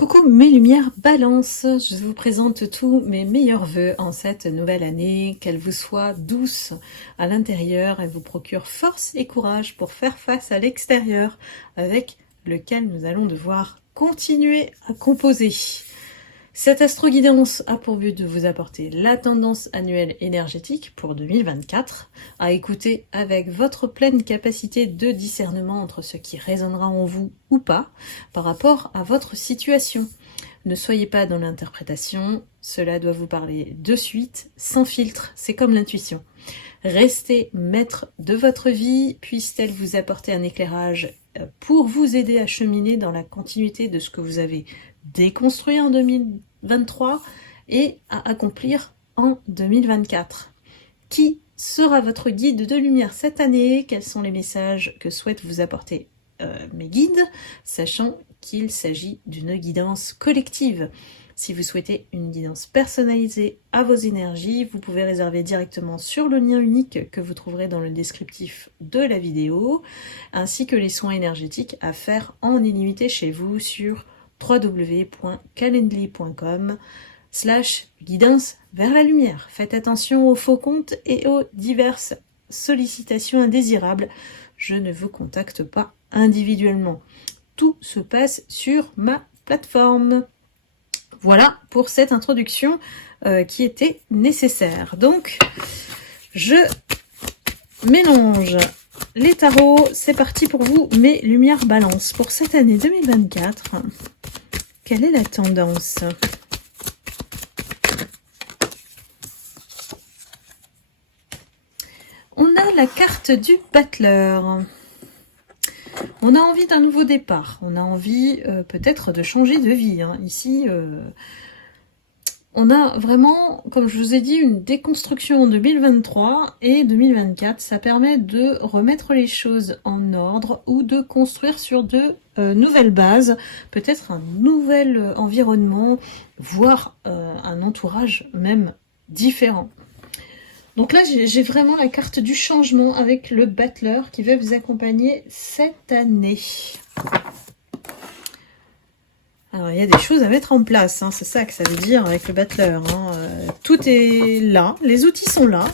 Coucou mes lumières balance, je vous présente tous mes meilleurs vœux en cette nouvelle année, qu'elle vous soit douce à l'intérieur, elle vous procure force et courage pour faire face à l'extérieur avec lequel nous allons devoir continuer à composer. Cette astro-guidance a pour but de vous apporter la tendance annuelle énergétique pour 2024, à écouter avec votre pleine capacité de discernement entre ce qui résonnera en vous ou pas par rapport à votre situation. Ne soyez pas dans l'interprétation, cela doit vous parler de suite, sans filtre, c'est comme l'intuition. Restez maître de votre vie, puisse-t-elle vous apporter un éclairage pour vous aider à cheminer dans la continuité de ce que vous avez déconstruit en 2023 et à accomplir en 2024. Qui sera votre guide de lumière cette année? Quels sont les messages que souhaitent vous apporter mes guides, sachant qu'il s'agit d'une guidance collective. Si vous souhaitez une guidance personnalisée à vos énergies, vous pouvez réserver directement sur le lien unique que vous trouverez dans le descriptif de la vidéo, ainsi que les soins énergétiques à faire en illimité chez vous sur www.calendly.com/guidance vers la lumière. Faites attention aux faux comptes et aux diverses sollicitations indésirables. Je ne vous contacte pas individuellement. Tout se passe sur ma plateforme. Voilà pour cette introduction qui était nécessaire. Donc, je mélange les tarots. C'est parti pour vous, mes lumières balance. Pour cette année 2024, quelle est la tendance ? On a la carte du battleur. On a envie d'un nouveau départ, on a envie peut-être de changer de vie. Ici, on a vraiment, comme je vous ai dit, une déconstruction en 2023 et 2024. Ça permet de remettre les choses en ordre ou de construire sur de nouvelles bases, peut-être un nouvel environnement, voire un entourage même différent. Donc là, j'ai vraiment la carte du changement avec le battleur qui va vous accompagner cette année. Alors, il y a des choses à mettre en place, c'est ça que ça veut dire avec le battleur. Tout est là, les outils sont là,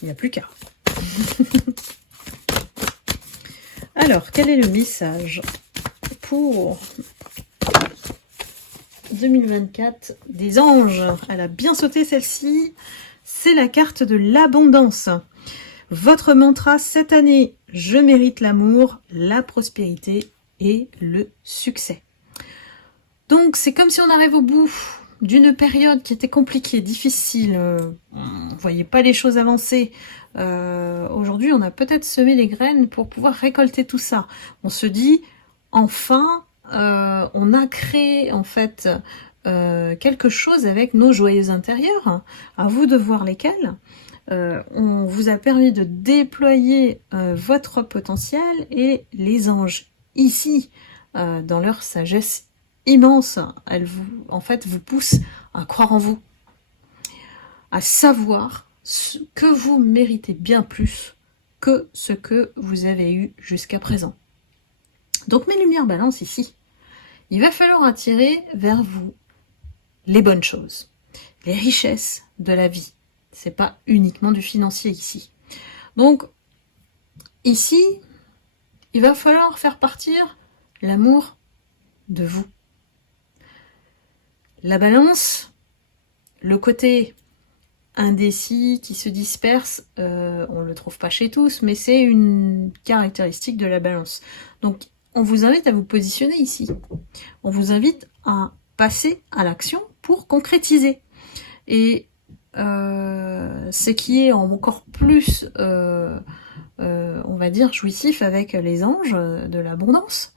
il n'y a plus qu'à. Alors, quel est le message pour 2024 des anges? Elle a bien sauté celle-ci. C'est la carte de l'abondance. Votre mantra cette année, je mérite l'amour, la prospérité et le succès. Donc c'est comme si on arrive au bout d'une période qui était compliquée, difficile. On ne voyait pas les choses avancer. Aujourd'hui, on a peut-être semé les graines pour pouvoir récolter tout ça. On se dit, enfin, on a créé en fait quelque chose avec nos joyeux intérieurs, à vous de voir lesquels. On vous a permis de déployer votre potentiel et les anges ici, dans leur sagesse immense, elles vous poussent à croire en vous, à savoir que vous méritez bien plus que ce que vous avez eu jusqu'à présent. Donc mes lumières balance ici, il va falloir attirer vers vous les bonnes choses, les richesses de la vie. C'est pas uniquement du financier ici. Donc, ici, il va falloir faire partir l'amour de vous. La balance, le côté indécis qui se disperse, on ne le trouve pas chez tous, mais c'est une caractéristique de la balance. Donc, on vous invite à vous positionner ici. On vous invite à passer à l'action pour concrétiser. Et ce qui est encore plus, on va dire, jouissif avec les anges de l'abondance,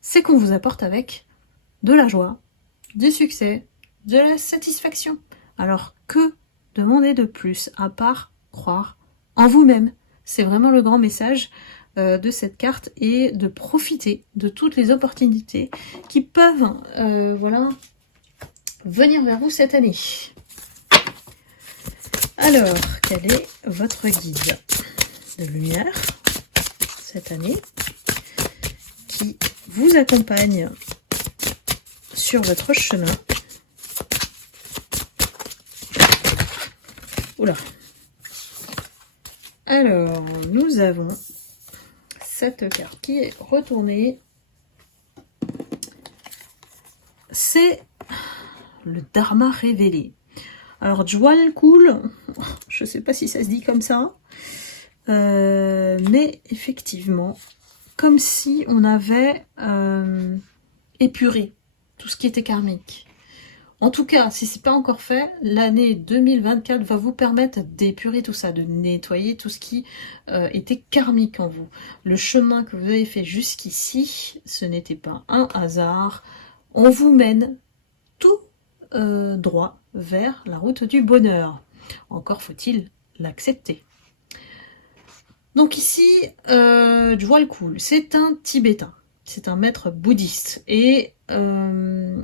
c'est qu'on vous apporte avec de la joie, du succès, de la satisfaction. Alors que demander de plus à part croire en vous-même? C'est vraiment le grand message de cette carte, et de profiter de toutes les opportunités qui peuvent venir vers vous cette année. Alors, quel est votre guide de lumière cette année qui vous accompagne sur votre chemin. Oula. Alors, nous avons cette carte qui est retournée. C'est le Dharma révélé. Alors, Jwal Cool, je ne sais pas si ça se dit comme ça, mais effectivement, comme si on avait épuré tout ce qui était karmique. En tout cas, si ce n'est pas encore fait, l'année 2024 va vous permettre d'épurer tout ça, de nettoyer tout ce qui était karmique en vous. Le chemin que vous avez fait jusqu'ici, ce n'était pas un hasard. On vous mène tout droit vers la route du bonheur. Encore faut-il l'accepter. Donc ici, Jwal Cool, c'est un Tibétain. C'est un maître bouddhiste. Et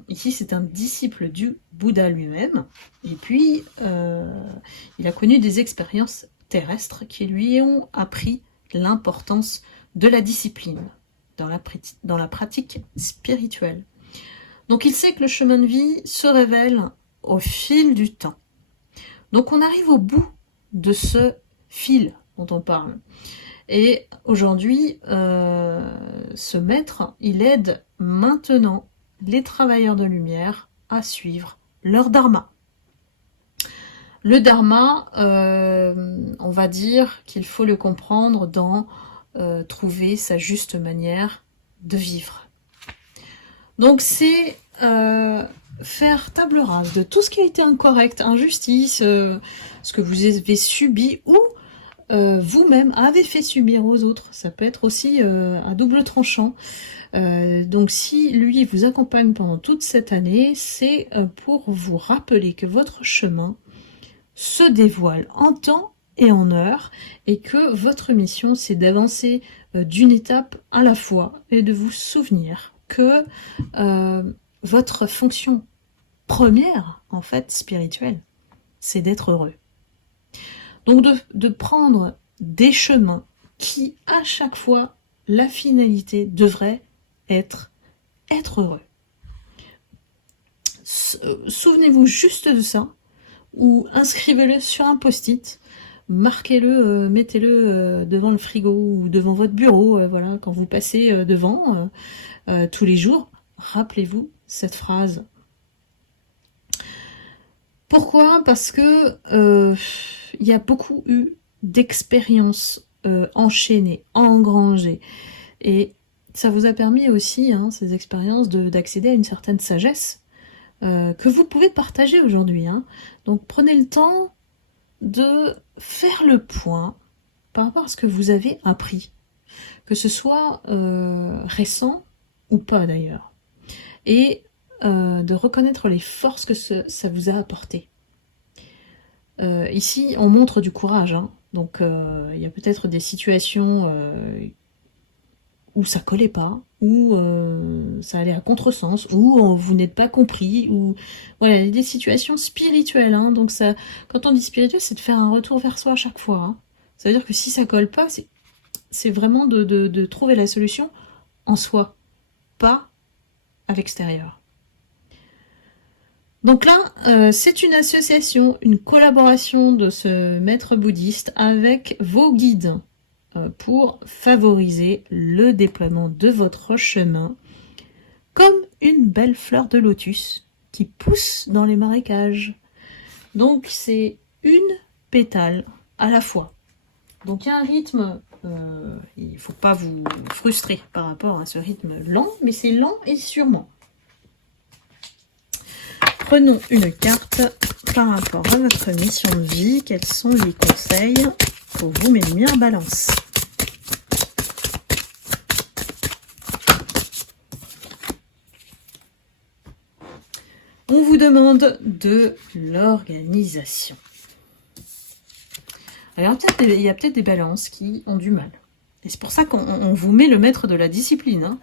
ici, c'est un disciple du Bouddha lui-même. Et puis, il a connu des expériences terrestres qui lui ont appris l'importance de la discipline dans la pratique spirituelle. Donc, il sait que le chemin de vie se révèle au fil du temps. Donc, on arrive au bout de ce fil dont on parle. Et aujourd'hui, ce maître, il aide maintenant les travailleurs de lumière à suivre leur dharma. Le dharma, on va dire qu'il faut le comprendre dans trouver sa juste manière de vivre. Donc c'est faire table rase de tout ce qui a été incorrect, injustice, ce que vous avez subi ou vous-même avez fait subir aux autres. Ça peut être aussi à double tranchant. Donc si lui vous accompagne pendant toute cette année, c'est pour vous rappeler que votre chemin se dévoile en temps et en heure, et que votre mission c'est d'avancer d'une étape à la fois, et de vous souvenir que votre fonction première, en fait, spirituelle, c'est d'être heureux. Donc de prendre des chemins qui, à chaque fois, la finalité devrait être heureux. Souvenez-vous juste de ça, ou inscrivez-le sur un post-it, marquez-le, mettez-le devant le frigo ou devant votre bureau, voilà, quand vous passez devant tous les jours, rappelez-vous cette phrase. Pourquoi ? Parce que il y a beaucoup eu d'expériences enchaînées, engrangées, et ça vous a permis aussi, ces expériences, d'accéder à une certaine sagesse que vous pouvez partager aujourd'hui. Donc prenez le temps de faire le point par rapport à ce que vous avez appris, que ce soit récent ou pas d'ailleurs, et de reconnaître les forces que ça vous a apporté. Ici, on montre du courage, donc il y a peut-être des situations où ça collait pas, où ça allait à contresens, où vous n'êtes pas compris, ou voilà, il y a des situations spirituelles, donc ça, quand on dit spirituel, c'est de faire un retour vers soi à chaque fois. Ça veut dire que si ça colle pas, c'est vraiment de trouver la solution en soi, pas à l'extérieur. Donc là, c'est une association, une collaboration de ce maître bouddhiste avec vos guides pour favoriser le déploiement de votre chemin comme une belle fleur de lotus qui pousse dans les marécages. Donc c'est une pétale à la fois. Donc il y a un rythme, il ne faut pas vous frustrer par rapport à ce rythme lent, mais c'est lent et sûrement. Prenons une carte par rapport à votre mission de vie. Quels sont les conseils pour vous, mes lumières balance? On vous demande de l'organisation. Alors il y a peut-être des balances qui ont du mal. Et c'est pour ça qu'on vous met le maître de la discipline.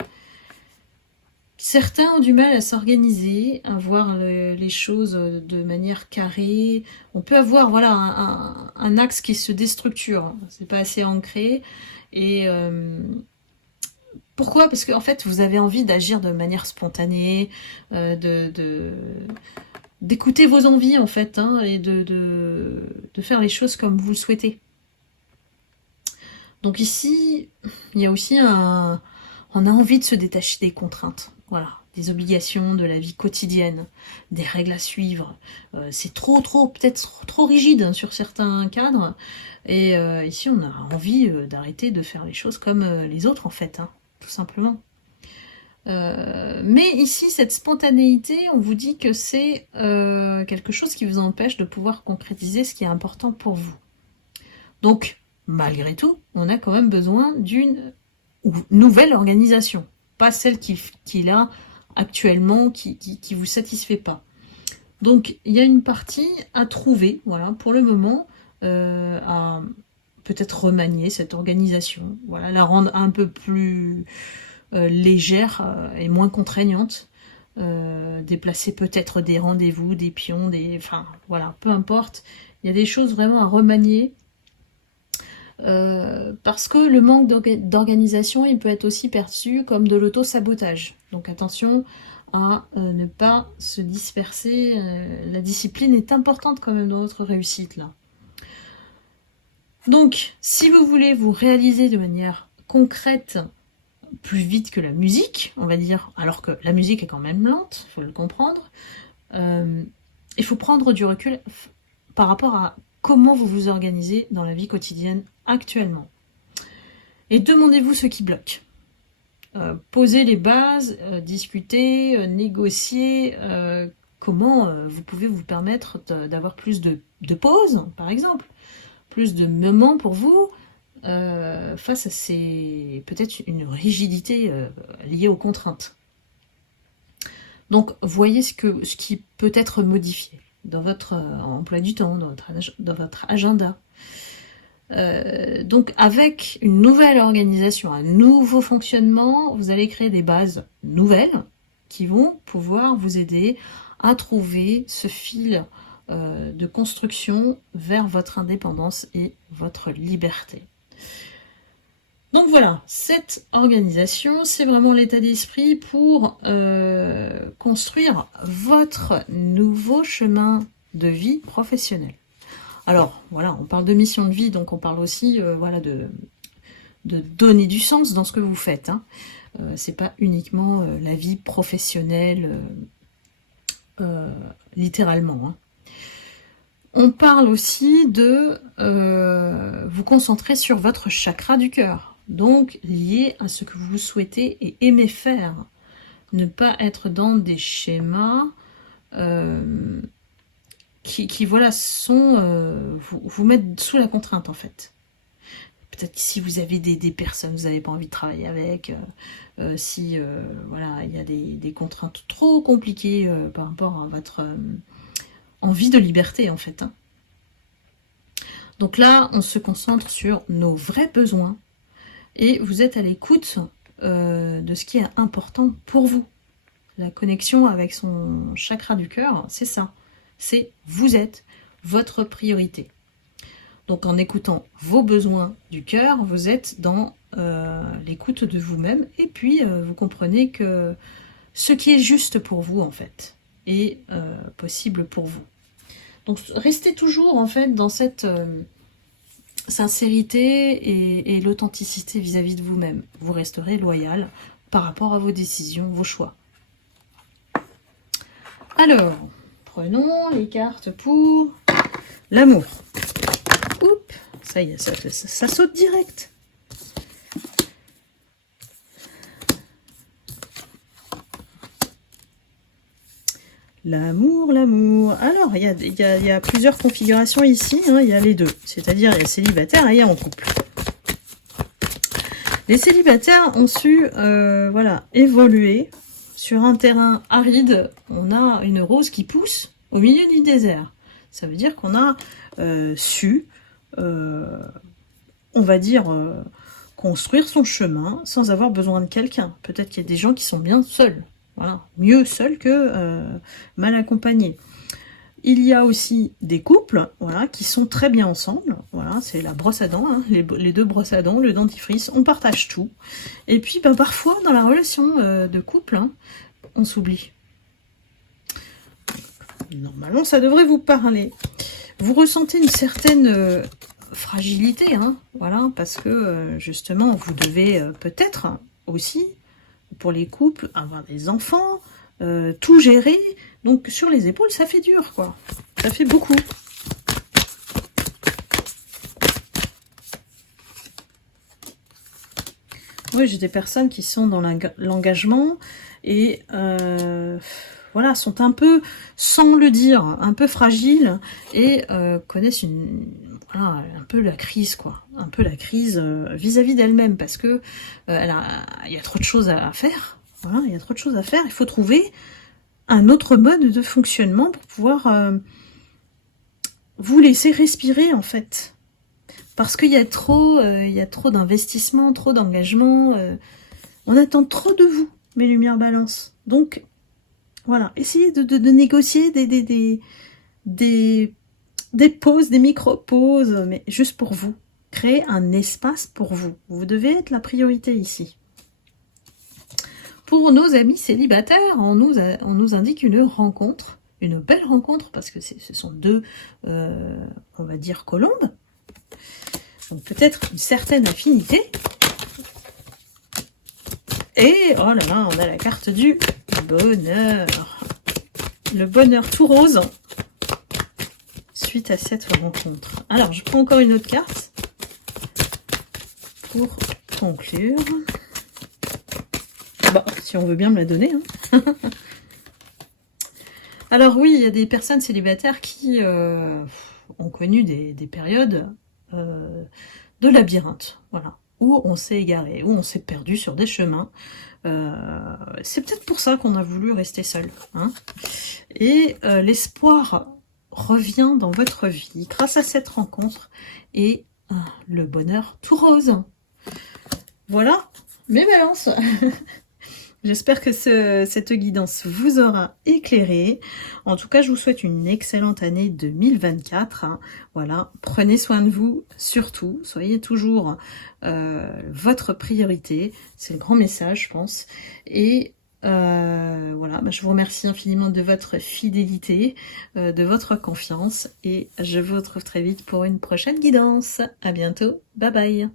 Certains ont du mal à s'organiser, à voir les choses de manière carrée. On peut avoir un axe qui se déstructure, c'est pas assez ancré. Et Pourquoi? Parce qu'en fait, vous avez envie d'agir de manière spontanée, d'écouter vos envies, en fait, hein, et de faire les choses comme vous le souhaitez. Donc ici, il y a aussi on a envie de se détacher des contraintes, voilà, des obligations de la vie quotidienne, des règles à suivre. C'est peut-être trop rigide, hein, sur certains cadres. Et ici, on a envie d'arrêter de faire les choses comme les autres, en fait, hein, tout simplement. Mais ici, cette spontanéité, on vous dit que c'est quelque chose qui vous empêche de pouvoir concrétiser ce qui est important pour vous. Donc, malgré tout, on a quand même besoin d'une nouvelle organisation, pas celle qu'il a actuellement, qui vous satisfait pas. Donc, il y a une partie à trouver, voilà, pour le moment, à peut-être remanier cette organisation, voilà, la rendre un peu plus légère et moins contraignante, déplacer peut-être des rendez-vous, des pions, enfin, voilà, peu importe. Il y a des choses vraiment à remanier, parce que le manque d'organisation, il peut être aussi perçu comme de l'auto-sabotage. Donc attention à ne pas se disperser. La discipline est importante quand même dans votre réussite là. Donc, si vous voulez vous réaliser de manière concrète, plus vite que la musique, on va dire, alors que la musique est quand même lente, il faut le comprendre, il faut prendre du recul par rapport à comment vous vous organisez dans la vie quotidienne actuellement. Et demandez-vous ce qui bloque. Posez les bases, discutez, négociez, comment vous pouvez vous permettre d'avoir plus de pauses, par exemple, plus de moments pour vous, face à peut-être une rigidité liée aux contraintes. Donc, voyez ce qui peut être modifié dans votre emploi du temps, dans votre agenda. Donc, avec une nouvelle organisation, un nouveau fonctionnement, vous allez créer des bases nouvelles qui vont pouvoir vous aider à trouver ce fil de construction vers votre indépendance et votre liberté. Donc voilà, cette organisation, c'est vraiment l'état d'esprit pour construire votre nouveau chemin de vie professionnel. Alors voilà, on parle de mission de vie, donc on parle aussi voilà, de donner du sens dans ce que vous faites. Hein. C'est pas uniquement la vie professionnelle, littéralement. Hein. On parle aussi de vous concentrer sur votre chakra du cœur. Donc, lié à ce que vous souhaitez et aimez faire. Ne pas être dans des schémas qui voilà, vous mettent sous la contrainte, en fait. Peut-être si vous avez des personnes que vous n'avez pas envie de travailler avec, si voilà, il y a des contraintes trop compliquées par rapport à votre envie de liberté, en fait. Hein. Donc là, on se concentre sur nos vrais besoins, et vous êtes à l'écoute de ce qui est important pour vous. La connexion avec son chakra du cœur, c'est ça. C'est vous êtes votre priorité. Donc en écoutant vos besoins du cœur, vous êtes dans l'écoute de vous-même, et puis vous comprenez que ce qui est juste pour vous, en fait, est possible pour vous. Donc restez toujours, en fait, dans cette sincérité et l'authenticité vis-à-vis de vous-même. Vous resterez loyal par rapport à vos décisions, vos choix. Alors, prenons les cartes pour l'amour. Oups, ça y est, ça saute direct. L'amour, l'amour. Alors, il y a plusieurs configurations ici. Hein, il y a les deux, c'est-à-dire les célibataires et en couple. Les célibataires ont su voilà, évoluer sur un terrain aride. On a une rose qui pousse au milieu du désert. Ça veut dire qu'on a su, on va dire, construire son chemin sans avoir besoin de quelqu'un. Peut-être qu'il y a des gens qui sont bien seuls. Voilà, mieux seul que mal accompagné. Il y a aussi des couples, voilà, qui sont très bien ensemble. Voilà, c'est la brosse à dents, hein, les deux brosses à dents, le dentifrice, on partage tout. Et puis, ben, parfois, dans la relation de couple, hein, on s'oublie. Normalement, ça devrait vous parler. Vous ressentez une certaine fragilité, hein, voilà, parce que justement, vous devez peut-être aussi, pour les couples, avoir des enfants, tout gérer. Donc sur les épaules, ça fait dur, quoi. Ça fait beaucoup. Oui, j'ai des personnes qui sont dans l'engagement et voilà, sont un peu, sans le dire, un peu fragiles et connaissent voilà, un peu la crise, quoi. Un peu la crise vis-à-vis d'elle-même parce que il y a trop de choses à faire. Voilà, il y a trop de choses à faire. Il faut trouver un autre mode de fonctionnement pour pouvoir vous laisser respirer, en fait. Parce qu'il y a trop d'investissement, trop d'engagement. On attend trop de vous, mes lumières balance. Donc, voilà, essayez de négocier des pauses, des micro-pauses, mais juste pour vous. Créer un espace pour vous. Vous devez être la priorité ici. Pour nos amis célibataires, on nous indique une rencontre, une belle rencontre, parce que ce sont deux, on va dire, colombes. Donc peut-être une certaine affinité. Et, oh là là, on a la carte du bonheur. Le bonheur tout rose suite à cette rencontre. Alors, je prends encore une autre carte pour conclure. Bon, si on veut bien me la donner. Hein. Alors oui, il y a des personnes célibataires qui ont connu des périodes de labyrinthe, voilà, où on s'est égaré, où on s'est perdu sur des chemins. C'est peut-être pour ça qu'on a voulu rester seul. Hein. Et l'espoir revient dans votre vie grâce à cette rencontre et le bonheur tout rose. Voilà, mes balances. J'espère que cette guidance vous aura éclairé. En tout cas, je vous souhaite une excellente année 2024. Hein. Voilà, prenez soin de vous, surtout. Soyez toujours votre priorité. C'est le grand message, je pense. Et voilà, je vous remercie infiniment de votre fidélité, de votre confiance. Et je vous retrouve très vite pour une prochaine guidance. À bientôt. Bye bye.